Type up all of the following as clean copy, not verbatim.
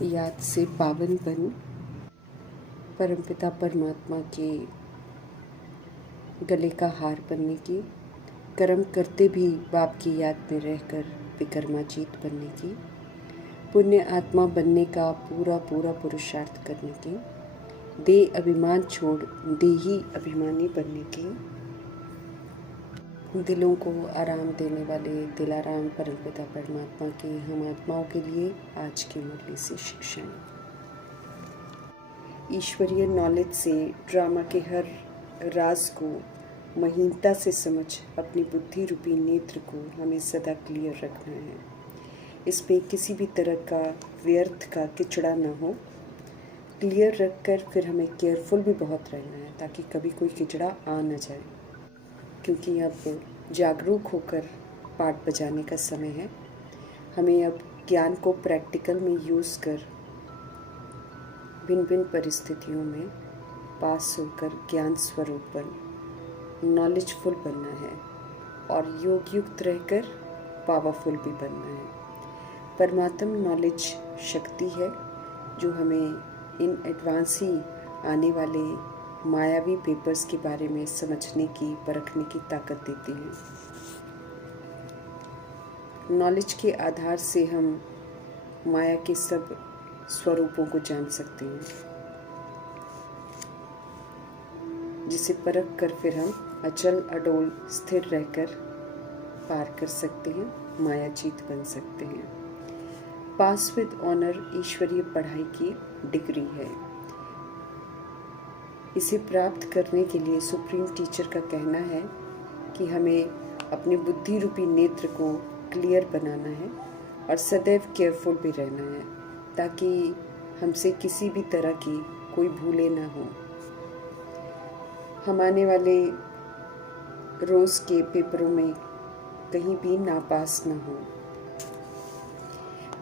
याद से पावन बन परमपिता परमात्मा के गले का हार बनने की, कर्म करते भी बाप की याद में रहकर विकर्माजीत बनने की, पुण्य आत्मा बनने का पूरा पूरा पुरुषार्थ करने की, दे अभिमान छोड़ देही अभिमानी बनने की, दिलों को आराम देने वाले दिलाराम परमपिता परमात्मा की हम आत्माओं के लिए आज की मुरली से शिक्षाएं। ईश्वरीय नॉलेज से ड्रामा के हर राज को महीनता से समझ अपनी बुद्धि रूपी नेत्र को हमें सदा क्लियर रखना है। इसमें किसी भी तरह का व्यर्थ का किचड़ा ना हो। क्लियर रखकर फिर हमें केयरफुल भी बहुत रहना है ताकि कभी कोई किचड़ा आ ना जाए, क्योंकि अब जागरूक होकर पाठ बजाने का समय है। हमें अब ज्ञान को प्रैक्टिकल में यूज़ कर भिन्न भिन्न परिस्थितियों में पास होकर ज्ञान स्वरूप बन नॉलेजफुल बनना है और योग युक्त रहकर पावरफुल भी बनना है। परमात्म नॉलेज शक्ति है जो हमें इन एडवांस ही आने वाले मायावी पेपर्स के बारे में समझने की, परखने की ताकत देती है। नॉलेज के आधार से हम माया के सब स्वरूपों को जान सकते हैं, जिसे परख कर फिर हम अचल अडोल स्थिर रहकर पार कर सकते हैं, मायाजीत बन सकते हैं। पास विद ऑनर ईश्वरीय पढ़ाई की डिग्री है। इसे प्राप्त करने के लिए सुप्रीम टीचर का कहना है कि हमें अपनी बुद्धि रूपी नेत्र को क्लियर बनाना है और सदैव केयरफुल भी रहना है ताकि हमसे किसी भी तरह की कोई भूलें ना हो। हम आने वाले रोज़ के पेपरों में कहीं भी नापास ना हो।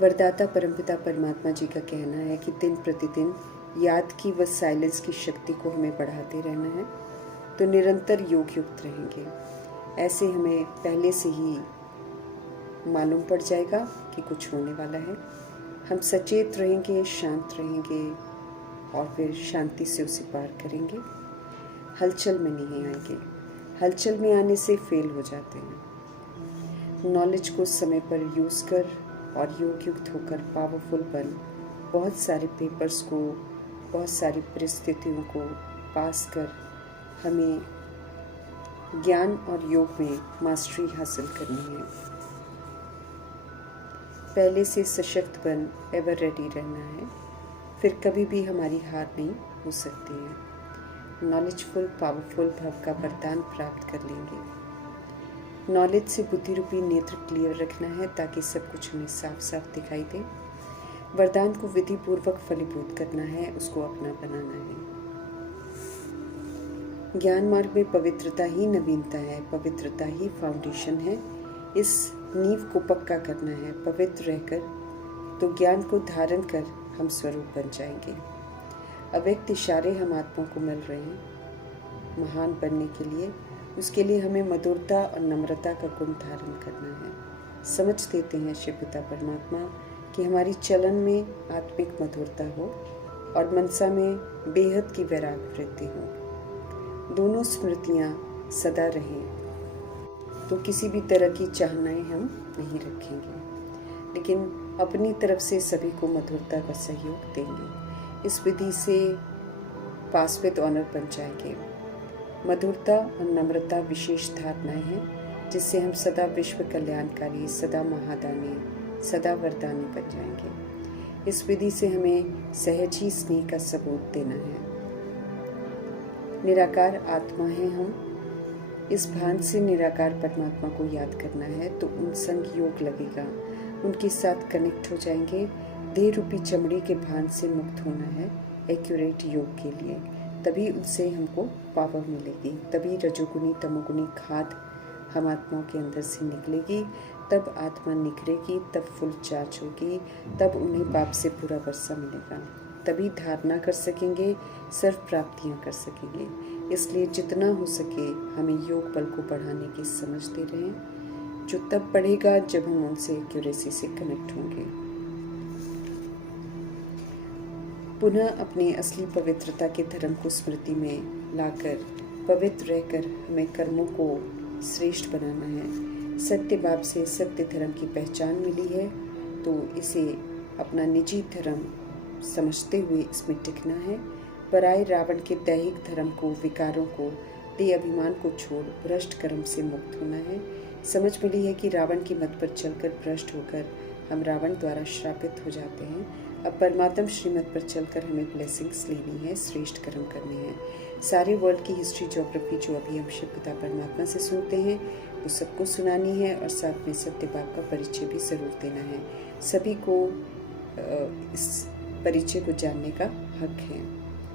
वरदाता परमपिता परमात्मा जी का कहना है कि दिन प्रतिदिन याद की व साइलेंस की शक्ति को हमें बढ़ाते रहना है तो निरंतर योग युक्त रहेंगे। ऐसे हमें पहले से ही मालूम पड़ जाएगा कि कुछ होने वाला है। हम सचेत रहेंगे, शांत रहेंगे और फिर शांति से उसे पार करेंगे। हलचल में नहीं आएंगे। हलचल में आने से फेल हो जाते हैं। नॉलेज को समय पर यूज़ कर और योग युक्त होकर पावरफुल बन बहुत सारे पेपर्स को, बहुत सारी परिस्थितियों को पास कर हमें ज्ञान और योग में मास्टरी हासिल करनी है। पहले से सशक्त बन एवर रेडी रहना है, फिर कभी भी हमारी हार नहीं हो सकती है। नॉलेजफुल पावरफुल भव का वरदान प्राप्त कर लेंगे। नॉलेज से बुद्धि रूपी नेत्र क्लियर रखना है ताकि सब कुछ हमें साफ साफ दिखाई दे। वरदान को विधि पूर्वक फलीभूत करना है, उसको अपना बनाना है। ज्ञान मार्ग में पवित्रता ही नवीनता है, पवित्रता ही फाउंडेशन है। इस नींव को पक्का करना है। पवित्र रहकर तो ज्ञान को धारण कर हम स्वरूप बन जाएंगे। अव्यक्त इशारे हम आत्माओं को मिल रहे हैं महान बनने के लिए। उसके लिए हमें मधुरता और नम्रता का गुण धारण करना है। समझ देते हैं शिव पिता परमात्मा कि हमारी चलन में आत्मिक मधुरता हो और मनसा में बेहद की वैराग वृत्ति हो। दोनों स्मृतियाँ सदा रहें तो किसी भी तरह की चाहनाएं हम नहीं रखेंगे, लेकिन अपनी तरफ से सभी को मधुरता का सहयोग देंगे। इस विधि से पास विद ऑनर बन जाएंगे। मधुरता और नम्रता विशेष धारणाएं हैं जिससे हम सदा विश्व कल्याणकारी, सदा महादानी, सदा वरदानी बन जाएंगे। इस विधि से हमें सहज ही स्नेह का सबूत देना है। निराकार आत्मा है हम। इस भान से निराकार परमात्मा को याद करना है तो उन संग योग लगेगा, उनके साथ कनेक्ट हो जाएंगे। देह रूपी चमड़ी के भान से मुक्त होना है एक्यूरेट योग के लिए, तभी उनसे हमको पावर मिलेगी। तभी रजोगुनी तमोगुनी खाद हम आत्माओं के अंदर से निकलेगी, तब आत्मा निखरेगी, तब फुल चार्ज होगी, तब उन्हें बाप से पूरा वर्षा मिलेगा। तभी धारणा कर सकेंगे, सर्व प्राप्तियाँ कर सकेंगे। इसलिए जितना हो सके हमें योग बल को बढ़ाने की समझ दे रहें, जो तब बढ़ेगा जब हम उनसे एक्यूरेसी से कनेक्ट होंगे। पुनः अपने असली पवित्रता के धर्म को स्मृति में लाकर पवित्र रहकर हमें कर्मों को श्रेष्ठ बनाना है। सत्य बाब से सत्य धर्म की पहचान मिली है तो इसे अपना निजी धर्म समझते हुए इसमें टिकना है। पराये रावण के दैहिक धर्म को, विकारों को, देह अभिमान को छोड़ भ्रष्ट कर्म से मुक्त होना है। समझ मिली है कि रावण की मत पर चलकर भ्रष्ट होकर हम रावण द्वारा श्रापित हो जाते हैं। अब परमात्मा श्रीमत पर चलकर हमें ब्लेसिंग्स लेनी है, श्रेष्ठ कर्म करने हैं। सारे वर्ल्ड की हिस्ट्री, ज्योग्राफी जो अभी हम शिव पिता परमात्मा से सुनते हैं वो सबको सुनानी है और साथ में सत्य बाब का परिचय भी ज़रूर देना है। सभी को इस परिचय को जानने का हक है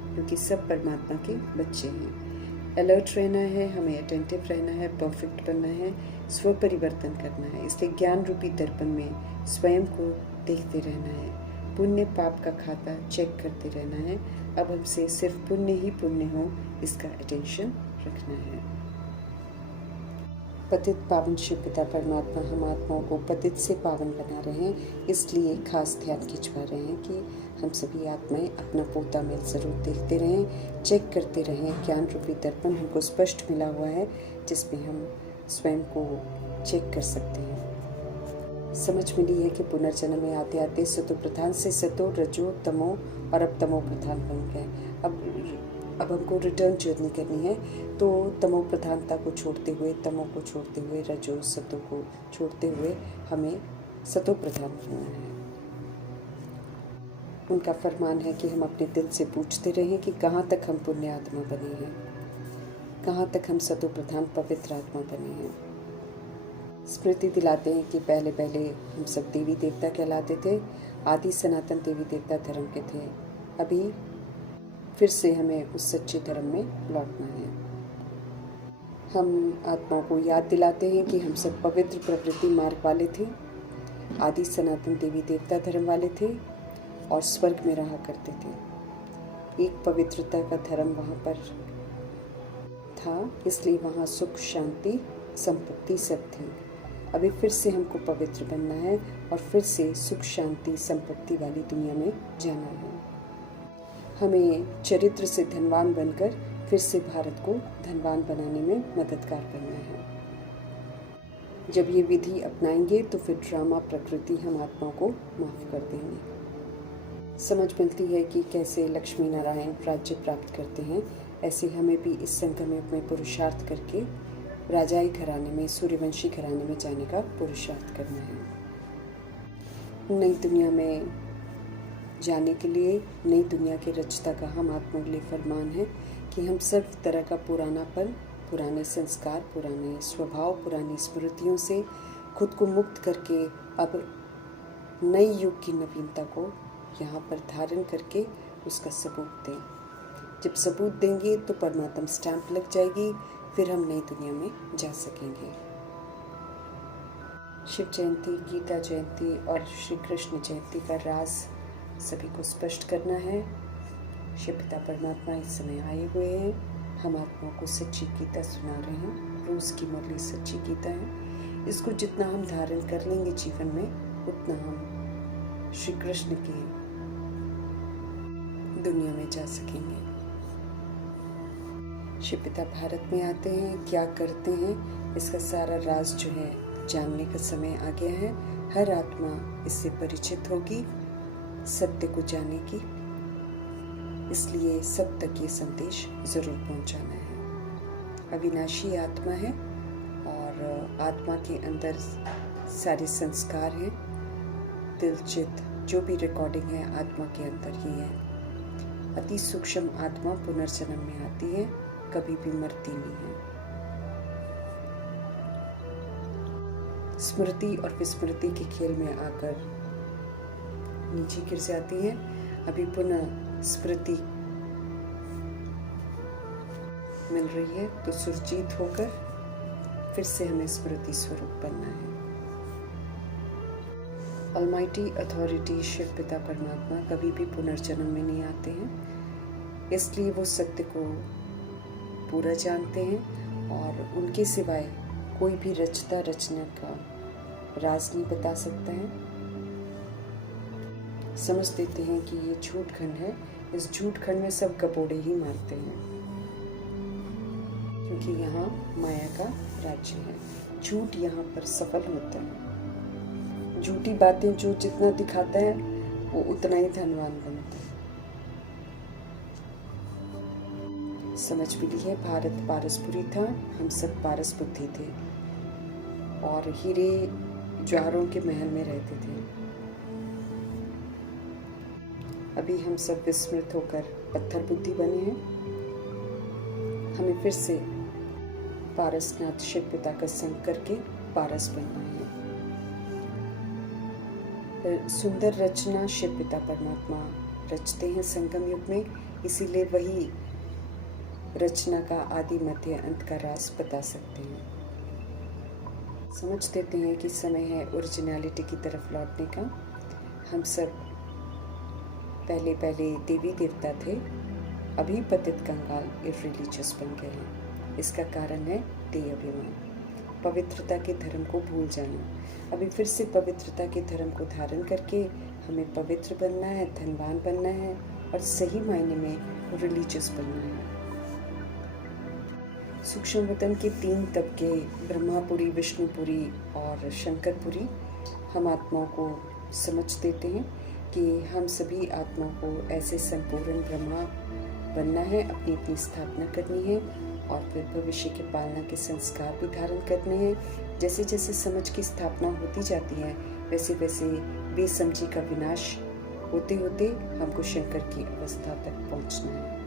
क्योंकि सब परमात्मा के बच्चे हैं। अलर्ट रहना है, हमें अटेंटिव रहना है, परफेक्ट बनना है, स्व परिवर्तन करना है। इसलिए ज्ञान रूपी दर्पण में स्वयं को देखते रहना है। पुण्य पाप का खाता चेक करते रहना है। अब हमसे सिर्फ पुण्य ही पुण्य हो इसका अटेंशन रखना है। पतित पावन शिव पिता परमात्मा हम आत्माओं को पतित से पावन बना रहे हैं, इसलिए खास ध्यान खिंचवा रहे हैं कि हम सभी आत्माएं अपना पोता मेल जरूर देखते रहें, चेक करते रहें। ज्ञान रूपी दर्पण हमको स्पष्ट मिला हुआ है जिसमें हम स्वयं को चेक कर सकते हैं। समझ मिली है कि पुनर्जन्म में आते आते सतो प्रधान से सतो, रजो, तमो और अब तमो प्रधान बन गए। अब हमको रिटर्न जर्नी करनी है तो तमो प्रधानता को छोड़ते हुए, तमो को छोड़ते हुए, रजो सतो को छोड़ते हुए हमें सतो प्रधान बनना है। उनका फरमान है कि हम अपने दिल से पूछते रहें कि कहाँ तक हम पुण्य आत्मा बने हैं, कहाँ तक हम सतो प्रधान पवित्र आत्मा बने हैं। स्मृति दिलाते हैं कि पहले पहले हम सब देवी देवता कहलाते थे, आदि सनातन देवी देवता धर्म के थे। अभी फिर से हमें उस सच्चे धर्म में लौटना है। हम आत्माओं को याद दिलाते हैं कि हम सब पवित्र प्रवृत्ति मार्ग वाले थे, आदि सनातन देवी देवता धर्म वाले थे और स्वर्ग में रहा करते थे। एक पवित्रता का धर्म वहाँ पर था, इसलिए वहाँ सुख, शांति, संपत्ति सब थी। अभी फिर से हमको पवित्र बनना है और फिर से सुख, शांति, संपत्ति वाली दुनिया में जाना है। हमें चरित्र से धनवान बनकर फिर से भारत को धनवान बनाने में मददगार बनना है। जब ये विधि अपनाएंगे तो फिर ड्रामा प्रकृति हम आत्माओं को माफ कर देंगे। समझ मिलती है कि कैसे लक्ष्मी नारायण राज्य प्राप्त करते हैं, ऐसे हमें भी इस संगम युग में पुरुषार्थ करके राजाई घराने में, सूर्यवंशी घराने में जाने का पुरुषार्थ करना है। नई दुनिया में जाने के लिए नई दुनिया के रचता का हम आत्मा के लिए फरमान है कि हम सब तरह का पुरानापन, पुराने संस्कार, पुराने स्वभाव, पुरानी स्मृतियों से खुद को मुक्त करके अब नई युग की नवीनता को यहाँ पर धारण करके उसका सबूत दें। जब सबूत देंगे तो परमात्मा स्टैंप लग जाएगी, फिर हम नई दुनिया में जा सकेंगे। शिव जयंती, गीता जयंती और श्री कृष्ण जयंती का राज सभी को स्पष्ट करना है। शिव पिता परमात्मा इस समय आए हुए हैं, हम आत्माओं को सच्ची गीता सुना रहे हैं। रोज़ की मुरली सच्ची गीता है। इसको जितना हम धारण कर लेंगे जीवन में, उतना हम श्री कृष्ण की दुनिया में जा सकेंगे। शिव पिता भारत में आते हैं, क्या करते हैं, इसका सारा राज जो है जानने का समय आ गया है। हर आत्मा इससे परिचित होगी, सत्य को जाने की, इसलिए सब तक ये संदेश जरूर पहुंचाना है। अविनाशी आत्मा है और आत्मा के अंदर सारे संस्कार हैं, दिल चित जो भी रिकॉर्डिंग है आत्मा के अंदर ही है। अति सूक्ष्म आत्मा पुनर्जन्म में आती है, कभी भी मरती नहीं है। स्मृति और विस्मृति के खेल में आकर नीचे गिर जाती है। अभी पुनः स्मृति मिल रही है तो सुरजीत होकर फिर से हमें स्मृति स्वरूप बनना है। ऑलमाइटी अथॉरिटी शिव पिता परमात्मा कभी भी पुनर्जन्म में नहीं आते हैं, इसलिए वो सत्य को पूरा जानते हैं और उनके सिवाय कोई भी रचने का राज नहीं बता सकता है। समझ देते हैं कि ये झूठ खंड है। इस झूठ खंड में सब गपोड़े ही मारते हैं, क्योंकि यहाँ माया का राज्य है। झूठ यहाँ पर सफल होता है। झूठी बातें जो जितना दिखाता है वो उतना ही धनवान बनता है। समझ मिली है, भारत पारसपुरी था, हम सब पारस बुद्धि थे और हीरे ज्वारों के महल में रहते थे। अभी हम सब विस्मृत होकर पत्थर बुद्धि बने हैं। हमें फिर से पारसनाथ शिव पिता का संग करके पारस बनना है। सुंदर रचना शिव पिता परमात्मा रचते हैं संगम युग में, इसीलिए वही रचना का आदि मध्य अंत का राज बता सकते हैं। समझ देते हैं कि समय है ओरिजिनलिटी की तरफ लौटने का। हम सब पहले देवी देवता थे, अभी पतित कंगाल इररिलीजियस बन गए हैं। इसका कारण है देह अभिमान, पवित्रता के धर्म को भूल जाना। अभी फिर से पवित्रता के धर्म को धारण करके हमें पवित्र बनना है, धनवान बनना है और सही मायने में रिलीजियस बनना है। सूक्ष्म वतन के 3 तबके ब्रह्मापुरी, विष्णुपुरी और शंकरपुरी हम आत्माओं को समझ देते हैं कि हम सभी आत्माओं को ऐसे संपूर्ण ब्रह्मा बनना है, अपनी अपनी स्थापना करनी है और फिर भविष्य के पालना के संस्कार भी धारण करने हैं। जैसे जैसे समझ की स्थापना होती जाती है वैसे वैसे बेसमझी का विनाश होते होते हमको शंकर की अवस्था तक पहुंचना है।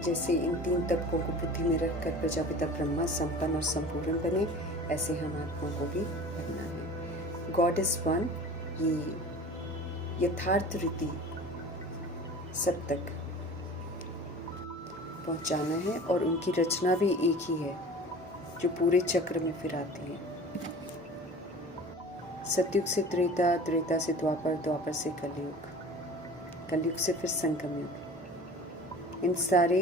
जैसे इन 3 तबकों को बुद्धि में रखकर प्रजापिता ब्रह्मा संपन्न और संपूर्ण बने, ऐसे हम आत्मा को भी बनना है। गॉड इज वन, ये यथार्थ रीति सब तक पहुंचाना है और उनकी रचना भी एक ही है जो पूरे चक्र में फिर आती है। सतयुग से त्रेता, त्रेता से द्वापर, द्वापर से कलयुग, कलयुग से फिर संगम युग। इन सारे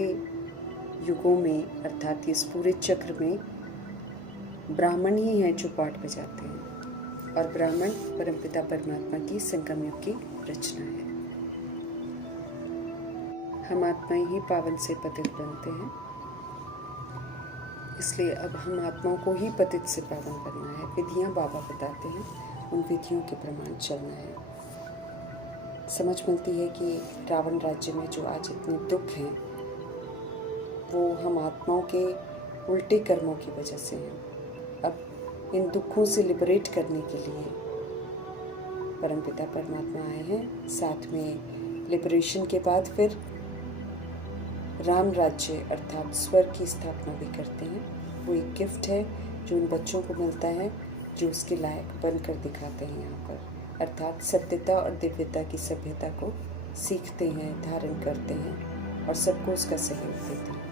युगों में अर्थात इस पूरे चक्र में ब्राह्मण ही हैं जो पाठ बजाते हैं और ब्राह्मण परमपिता परमात्मा की संगम युग की रचना है। हम आत्माएं ही पावन से पतित बनते हैं, इसलिए अब हम आत्माओं को ही पतित से पावन करना है। विधियां बाबा बताते हैं, उन विधियों के प्रमाण चलना है। समझ मिलती है कि रावण राज्य में जो आज इतने दुख हैं वो हम आत्माओं के उल्टे कर्मों की वजह से हैं। अब इन दुखों से लिबरेट करने के लिए परमपिता परमात्मा आए हैं। साथ में लिबरेशन के बाद फिर राम राज्य अर्थात स्वर्ग की स्थापना भी करते हैं। वो एक गिफ्ट है जो उन बच्चों को मिलता है जो उसके लायक बनकर दिखाते हैं यहाँ पर, अर्थात सत्यता और दिव्यता की सभ्यता को सीखते हैं, धारण करते हैं और सबको उसका सहयोग देते हैं।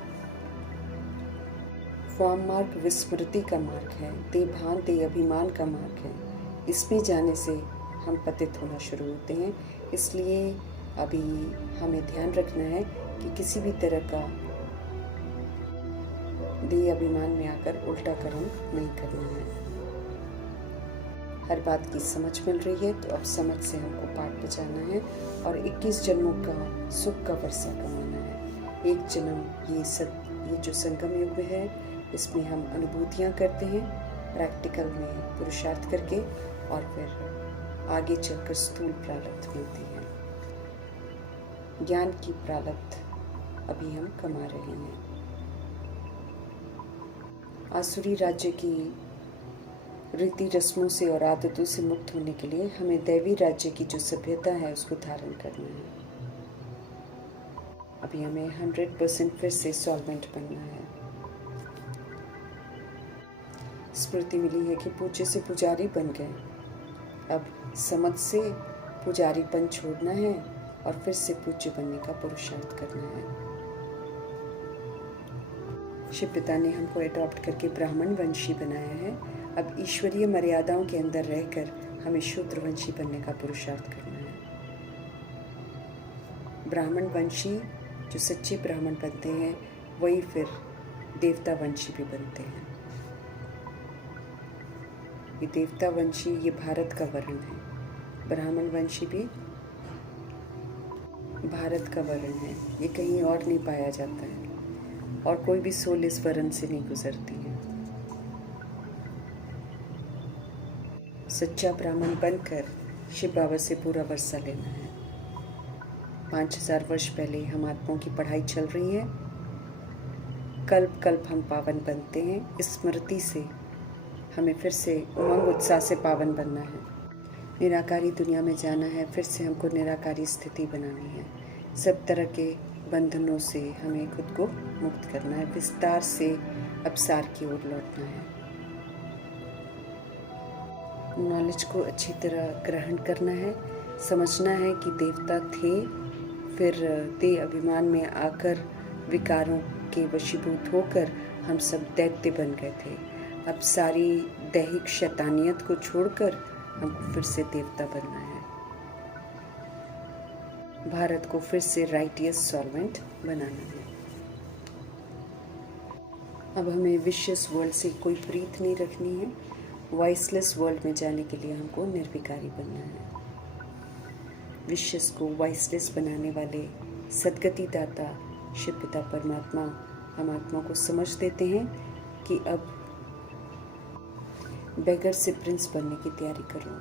वाम मार्ग विस्मृति का मार्ग है, देभान दे अभिमान का मार्ग है। इसमें जाने से हम पतित होना शुरू होते हैं। इसलिए अभी हमें ध्यान रखना है कि किसी भी तरह का देह अभिमान में आकर उल्टा कर्म नहीं करना है। हर बात की समझ मिल रही है तो अब समझ से हमको पाठ बजाना है और 21 जन्मों का सुख का वर्षा कमाना है। एक जन्म ये जो संगम युग में है इसमें हम अनुभूतियाँ करते हैं, प्रैक्टिकल में पुरुषार्थ करके, और फिर आगे चलकर स्थूल प्रारब्ध मिलती है। ज्ञान की प्रारब्ध अभी हम कमा रहे हैं। आसुरी राज्य की रीति रस्मों से और आदतों से मुक्त होने के लिए हमें दैवी राज्य की जो सभ्यता है उसको धारण करना है। अभी हमें 100% फिर से सॉल्वेंट बनना है। स्मृति मिली है कि पूज्य से पुजारी बन गए, अब समझ से पुजारीपन छोड़ना है और फिर से पूज्य बनने का पुरुषार्थ करना है। शिव पिता ने हमको अडॉप्ट करके ब्राह्मण वंशी बनाया है। अब ईश्वरीय मर्यादाओं के अंदर रहकर हमें शूद्र वंशी बनने का पुरुषार्थ करना है। ब्राह्मण वंशी जो सच्चे ब्राह्मण बनते हैं वही फिर देवता वंशी भी बनते हैं। ये देवता वंशी, ये भारत का वर्ण है। ब्राह्मण वंशी भी भारत का वर्ण है, ये कहीं और नहीं पाया जाता है और कोई भी सोल इस वर्ण से नहीं गुजरती है। सच्चा ब्राह्मण बनकर शिव बाबा से पूरा वर्षा लेना है। 5000 वर्ष पहले हम आत्माओं की पढ़ाई चल रही है। कल्प कल्प हम पावन बनते हैं। इस स्मृति से हमें फिर से उमंग उत्साह से पावन बनना है। निराकारी दुनिया में जाना है, फिर से हमको निराकारी स्थिति बनानी है। सब तरह के बंधनों से हमें खुद को मुक्त करना है। विस्तार से अवसार की ओर लौटना है। नॉलेज को अच्छी तरह ग्रहण करना है। समझना है कि देवता थे, फिर देह अभिमान में आकर विकारों के वशीभूत होकर हम सब दैत्य बन गए थे। अब सारी दैहिक शैतानियत को छोड़कर हमको फिर से देवता बनना है। भारत को फिर से राइटियस सॉल्वेंट बनाना है। अब हमें विशियस वर्ल्ड से कोई प्रीत नहीं रखनी है। वॉइसलेस वर्ल्ड में जाने के लिए हमको निर्विकारी बनना है। विशियस को वॉइसलेस बनाने वाले सद्गति दाता शिव पिता परमात्मा हम आत्मा को समझ देते हैं कि अब बेगर से प्रिंस बनने की तैयारी करो,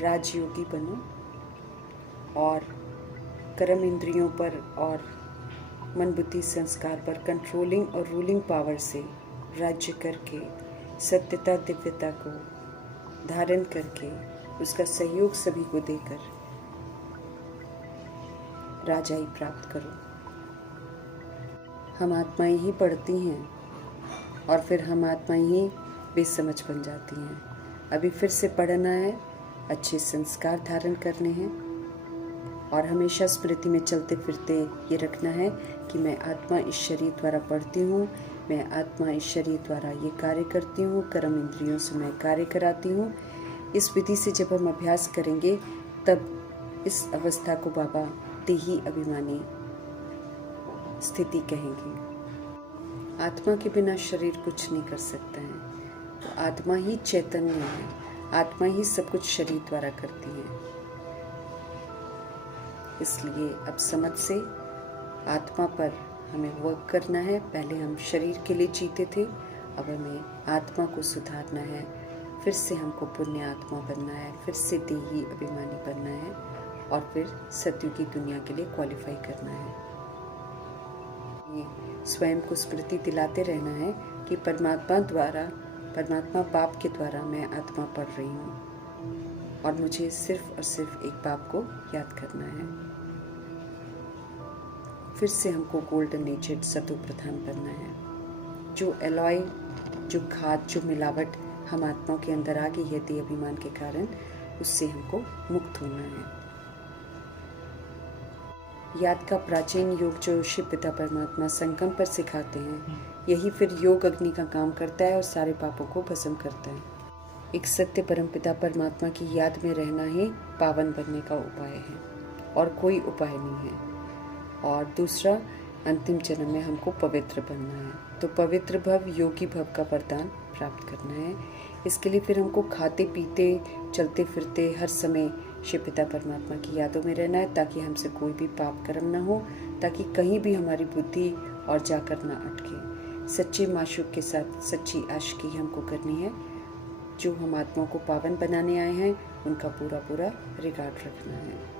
राजयोगी बनो और कर्म इंद्रियों पर और मन बुद्धि संस्कार पर कंट्रोलिंग और रूलिंग पावर से राज्य करके सत्यता दिव्यता को धारण करके उसका सहयोग सभी को देकर राजाई प्राप्त करो। हम आत्माएं ही पढ़ती हैं और फिर हम आत्माएं ही बेसमझ बन जाती हैं। अभी फिर से पढ़ना है, अच्छे संस्कार धारण करने हैं और हमेशा स्मृति में चलते फिरते ये रखना है कि मैं आत्मा इस शरीर द्वारा पढ़ती हूँ, मैं आत्मा इस शरीर द्वारा ये कार्य करती हूँ, कर्म इंद्रियों से मैं कार्य कराती हूँ। इस विधि से जब हम अभ्यास करेंगे तब इस अवस्था को बाबा देही अभिमानी स्थिति कहेंगे। आत्मा के बिना शरीर कुछ नहीं कर सकता है, तो आत्मा ही चैतन्य है, आत्मा ही सब कुछ शरीर द्वारा करती है। इसलिए अब समझ से आत्मा पर हमें वर्क करना है। पहले हम शरीर के लिए जीते थे, अब हमें आत्मा को सुधारना है। फिर से हमको पुण्य आत्मा बनना है, फिर से देही अभिमानी बनना है और फिर सत्युगी दुनिया के लिए क्वालिफाई करना है। ये स्वयं को स्मृति दिलाते रहना है कि परमात्मा बाप के द्वारा मैं आत्मा पढ़ रही हूँ और मुझे सिर्फ और सिर्फ एक बाप को याद करना है। फिर से हमको गोल्डन नेचर्ड सतो प्रधान बनना है। जो एलॉय, जो खाद, जो मिलावट हम आत्माओं के अंदर आ गई है देह अभिमान के कारण, उससे हमको मुक्त होना है। याद का प्राचीन योग जो शिव पिता परमात्मा संगम पर सिखाते हैं, यही फिर योग अग्नि का काम करता है और सारे पापों को भस्म करता है। एक सत्य परम पिता परमात्मा की याद में रहना ही पावन बनने का उपाय है और कोई उपाय नहीं है। और दूसरा, अंतिम जन्म में हमको पवित्र बनना है, तो पवित्र भव, योगी भव का वरदान प्राप्त करना है। इसके लिए फिर हमको खाते पीते चलते फिरते हर समय शिव पिता परमात्मा की यादों में रहना है, ताकि हमसे कोई भी पाप कर्म ना हो, ताकि कहीं भी हमारी बुद्धि और जाकर ना अटके। सच्चे माशूक के साथ सच्ची आशिकी हमको करनी है। जो हम आत्माओं को पावन बनाने आए हैं उनका पूरा पूरा रिगार्ड रखना है।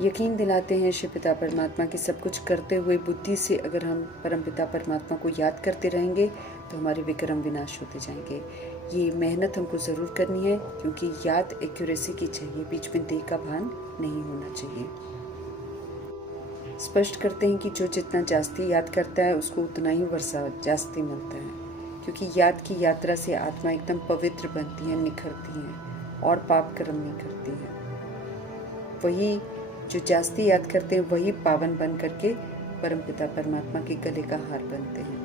यकीन दिलाते हैं शिव पिता परमात्मा की सब कुछ करते हुए बुद्धि से अगर हम परम पिता परमात्मा को याद करते रहेंगे तो हमारे विक्रम विनाश होते जाएंगे। ये मेहनत हमको ज़रूर करनी है, क्योंकि याद एक्यूरेसी की चाहिए, बीच में देह का भान नहीं होना चाहिए। स्पष्ट करते हैं कि जो जितना जास्ती याद करता है उसको उतना ही वर्षा जास्ती मिलता है, क्योंकि याद की यात्रा से आत्मा एकदम पवित्र बनती है, निखरती है और पाप कर्म नहीं करती है। वही जो जास्ती याद करते हैं वही पावन बन करके परमपिता परमात्मा के गले का हार बनते हैं।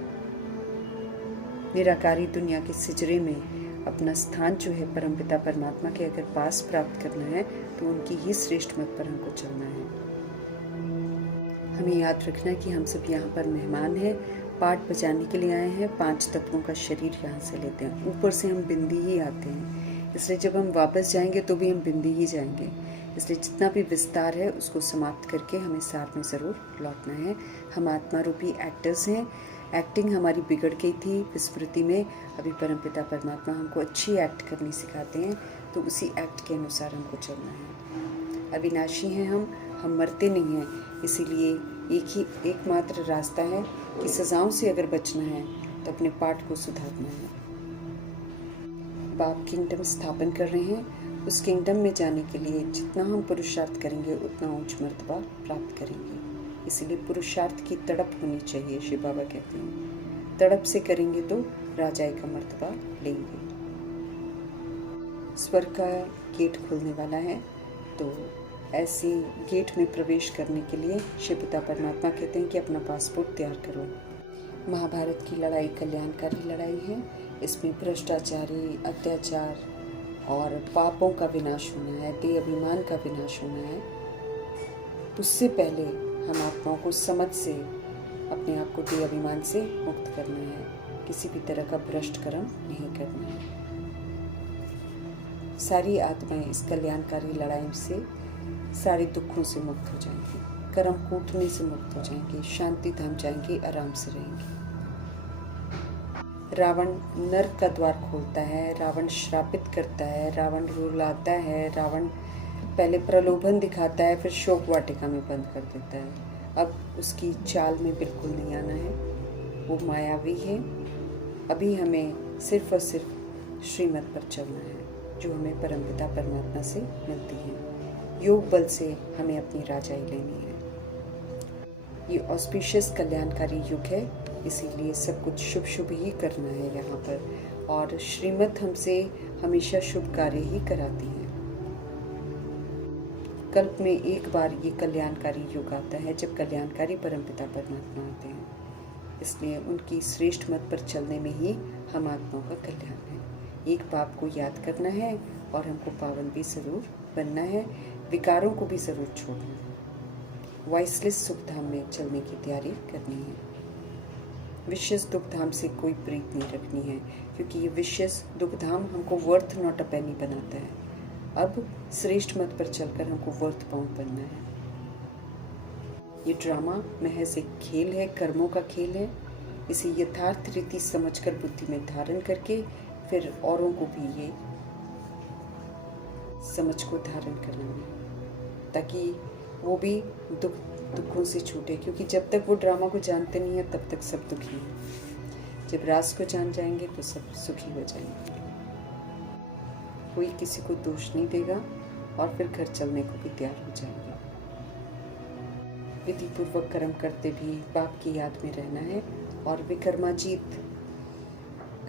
निराकारी दुनिया के सिजरे में अपना स्थान जो है परमपिता परमात्मा के अगर पास प्राप्त करना है तो उनकी ही श्रेष्ठ मत पर हमको चलना है। हमें याद रखना है कि हम सब यहाँ पर मेहमान हैं पाठ बजाने के लिए आए हैं, 5 तत्वों का शरीर यहाँ से लेते हैं। ऊपर से हम बिंदी ही आते हैं, इसलिए जब हम वापस जाएंगे तो भी हम बिंदी ही जाएंगे। इसलिए जितना भी विस्तार है उसको समाप्त करके हमें सार में ज़रूर लौटना है। हम आत्मा रूपी एक्टर्स हैं। एक्टिंग हमारी बिगड़ गई थी विस्मृति में। अभी परमपिता परमात्मा हमको अच्छी एक्ट करनी सिखाते हैं, तो उसी एक्ट के अनुसार हमको चलना है। अविनाशी हैं हम मरते नहीं हैं। इसीलिए एकमात्र रास्ता है कि सजाओं से अगर बचना है तो अपने पाठ को सुधारना है। बाप किंगडम स्थापन कर रहे हैं। उस किंगडम में जाने के लिए जितना हम पुरुषार्थ करेंगे उतना उच्च मर्तबा प्राप्त करेंगे। इसलिए पुरुषार्थ की तड़प होनी चाहिए। शिव बाबा कहते हैं तड़प से करेंगे तो राजाई का मर्तबा लेंगे। स्वर्ग का गेट खुलने वाला है, तो ऐसे गेट में प्रवेश करने के लिए शिव पिता परमात्मा कहते हैं कि अपना पासपोर्ट तैयार करो। महाभारत की लड़ाई कल्याणकारी लड़ाई है। इसमें भ्रष्टाचारी, अत्याचार और पापों का विनाश होना है, देह अभिमान का विनाश होना है। उससे पहले हम आत्माओं को समझ से अपने आप को देह अभिमान से मुक्त करना है। किसी भी तरह का भ्रष्ट कर्म नहीं करना है। सारी आत्माएं इस कल्याणकारी लड़ाई से सारे दुखों से मुक्त हो जाएंगी, कर्म कूटने से मुक्त हो जाएंगे, शांति धाम जाएंगे, आराम से रहेंगे। रावण नरक का द्वार खोलता है, रावण श्रापित करता है, रावण रुलाता है, रावण पहले प्रलोभन दिखाता है, फिर शोक वाटिका में बंद कर देता है। अब उसकी चाल में बिल्कुल नहीं आना है, वो मायावी है। अभी हमें सिर्फ और सिर्फ श्रीमत पर चलना है, जो हमें परमपिता परमात्मा से मिलती है। योग बल से हमें अपनी राजाई लेनी है। ये ऑस्पिशियस कल्याणकारी युग है, इसीलिए सब कुछ शुभ शुभ ही करना है यहाँ पर। और श्रीमत हमसे हमेशा शुभ कार्य ही कराती है। कल्प में एक बार ये कल्याणकारी युग आता है जब कल्याणकारी परमपिता परमात्मा आते हैं। इसलिए उनकी श्रेष्ठ मत पर चलने में ही हम आत्माओं का कल्याण है। एक बाप को याद करना है और हमको पावन भी जरूर बनना है, विकारों को भी जरूर छोड़ना है। वाइसलेस सुख धाम में चलने की तैयारी करनी है। विशेष दुख धाम से कोई प्रीत नहीं रखनी है, क्योंकि ये विशेष दुख धाम हमको वर्थ नॉट अ पेनी बनाता है। अब श्रेष्ठ मत पर चलकर हमको वर्थ पाउंड बनना है। ये ड्रामा महज एक खेल है, कर्मों का खेल है। इसे यथार्थ रीति समझकर बुद्धि में धारण करके फिर औरों को भी ये समझ को धारण करना है, ताकि वो भी दुखों से छूटे। क्योंकि जब तक वो ड्रामा को जानते नहीं है तब तक सब दुखी हैं। जब राज को जान जाएंगे तो सब सुखी हो जाएंगे। कोई किसी को दोष नहीं देगा और फिर घर चलने को भी तैयार हो जाएंगे। विधि पूर्वक कर्म करते भी बाप की याद में रहना है और विक्रमाजीत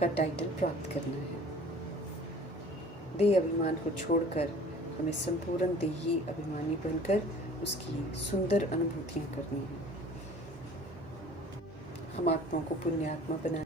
का टाइटल प्राप्त करना है। देह अभिमान को छोड़कर हमें संपूर्ण देही अभिमानी बनकर उसकी सुंदर अनुभूतियां करनी है। हम आत्माओं को पुण्यात्मा बनाना